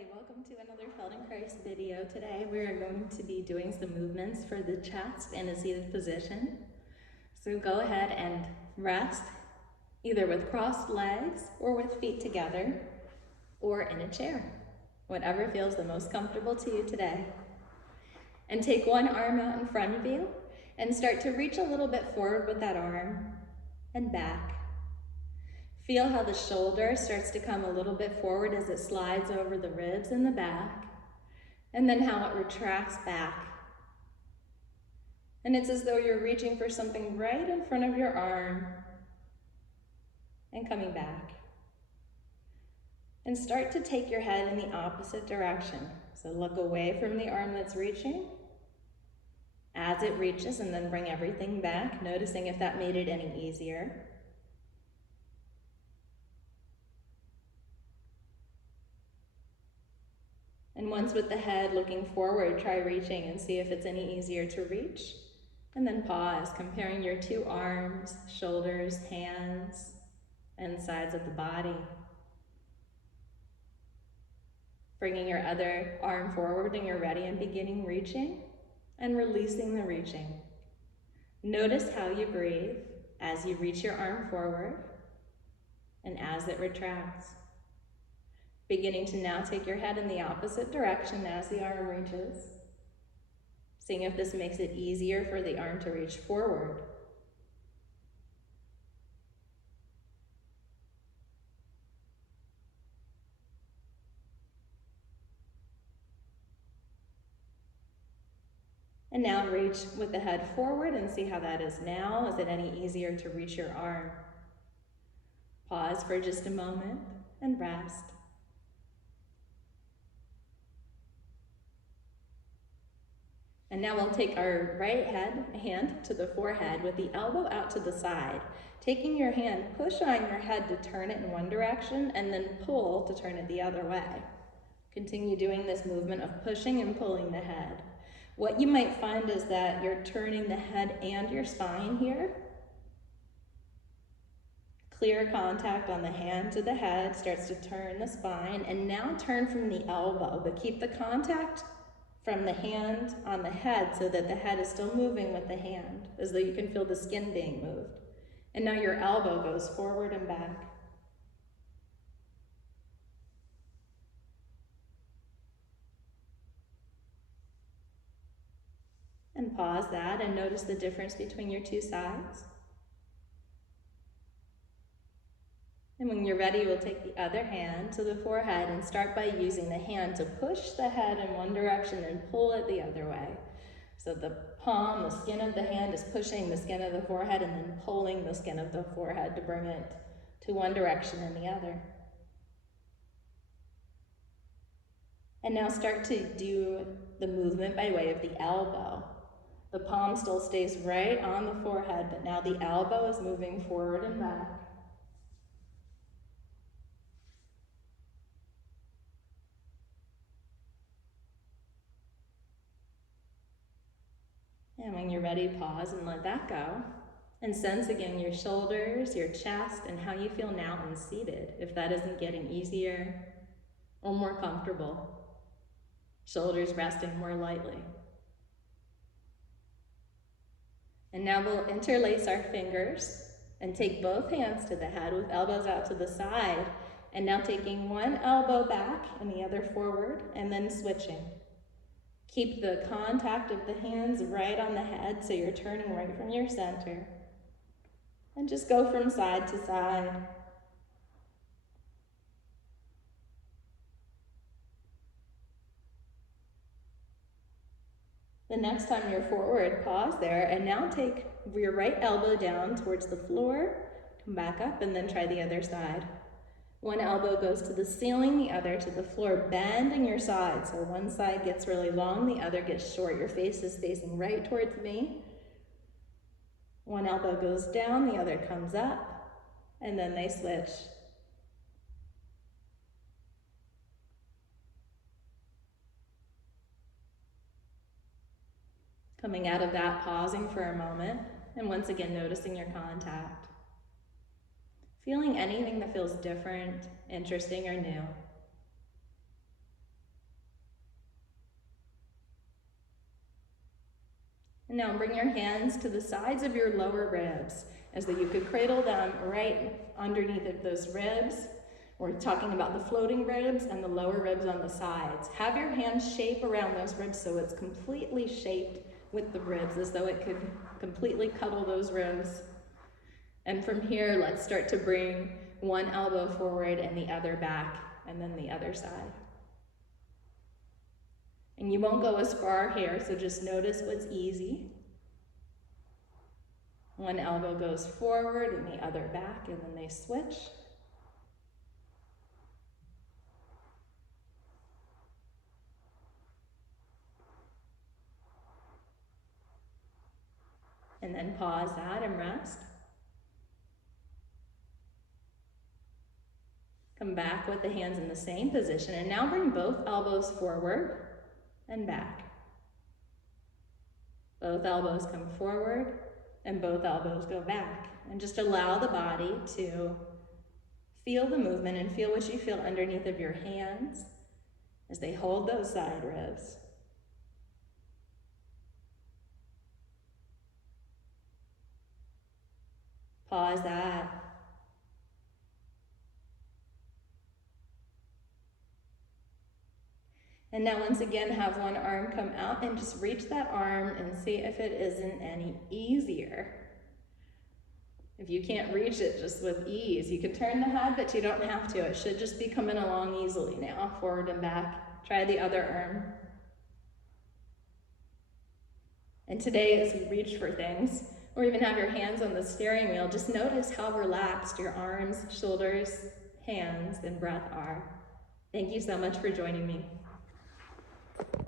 Hi, welcome to another Feldenkrais video. Today we are going to be doing some movements for the chest in a seated position. So go ahead and rest either with crossed legs or with feet together or in a chair, whatever feels the most comfortable to you today. And take one arm out in front of you and start to reach a little bit forward with that arm and back. Feel how the shoulder starts to come a little bit forward as it slides over the ribs in the back, and then how it retracts back. And it's as though you're reaching for something right in front of your arm and coming back. And start to take your head in the opposite direction. So look away from the arm that's reaching as it reaches, and then bring everything back, noticing if that made it any easier. And once with the head looking forward, try reaching and see if it's any easier to reach. And then pause, comparing your two arms, shoulders, hands, and sides of the body. Bringing your other arm forward when you're ready and beginning reaching, and releasing the reaching. Notice how you breathe as you reach your arm forward and as it retracts. Beginning to now take your head in the opposite direction as the arm reaches. Seeing if this makes it easier for the arm to reach forward. And now reach with the head forward and see how that is now. Is it any easier to reach your arm? Pause for just a moment and rest. And now we'll take our right hand to the forehead with the elbow out to the side. Taking your hand, push on your head to turn it in one direction and then pull to turn it the other way. Continue doing this movement of pushing and pulling the head. What you might find is that you're turning the head and your spine here. Clear contact on the hand to the head, starts to turn the spine, and now turn from the elbow, but keep the contact from the hand on the head so that the head is still moving with the hand, as though you can feel the skin being moved. And now your elbow goes forward and back. And pause that and notice the difference between your two sides. And when you're ready, we'll take the other hand to the forehead and start by using the hand to push the head in one direction and pull it the other way. So the palm, the skin of the hand is pushing the skin of the forehead and then pulling the skin of the forehead to bring it to one direction and the other. And now start to do the movement by way of the elbow. The palm still stays right on the forehead, but now the elbow is moving forward and back. And when you're ready, pause and let that go. And sense again your shoulders, your chest, and how you feel now when seated, if that isn't getting easier or more comfortable. Shoulders resting more lightly. And now we'll interlace our fingers and take both hands to the head with elbows out to the side. And now taking one elbow back and the other forward, and then switching. Keep the contact of the hands right on the head so you're turning right from your center. And just go from side to side. The next time you're forward, pause there, and now take your right elbow down towards the floor, come back up, and then try the other side. One elbow goes to the ceiling, the other to the floor, bending your side. So one side gets really long, the other gets short. Your face is facing right towards me. One elbow goes down, the other comes up, and then they switch. Coming out of that, pausing for a moment, and once again noticing your contact. Feeling anything that feels different, interesting, or new. And now bring your hands to the sides of your lower ribs as though you could cradle them right underneath of those ribs. We're talking about the floating ribs and the lower ribs on the sides. Have your hands shape around those ribs so it's completely shaped with the ribs, as though it could completely cuddle those ribs. And from here, let's start to bring one elbow forward and the other back, and then the other side. And you won't go as far here, so just notice what's easy. One elbow goes forward and the other back, and then they switch. And then pause that and rest. Come back with the hands in the same position, and now bring both elbows forward and back. Both elbows come forward and both elbows go back. And just allow the body to feel the movement and feel what you feel underneath of your hands as they hold those side ribs. Pause that. And now once again, have one arm come out and just reach that arm and see if it isn't any easier. If you can't reach it just with ease, you can turn the head, but you don't have to. It should just be coming along easily now, forward and back. Try the other arm. And today, as we reach for things, or even have your hands on the steering wheel, just notice how relaxed your arms, shoulders, hands, and breath are. Thank you so much for joining me.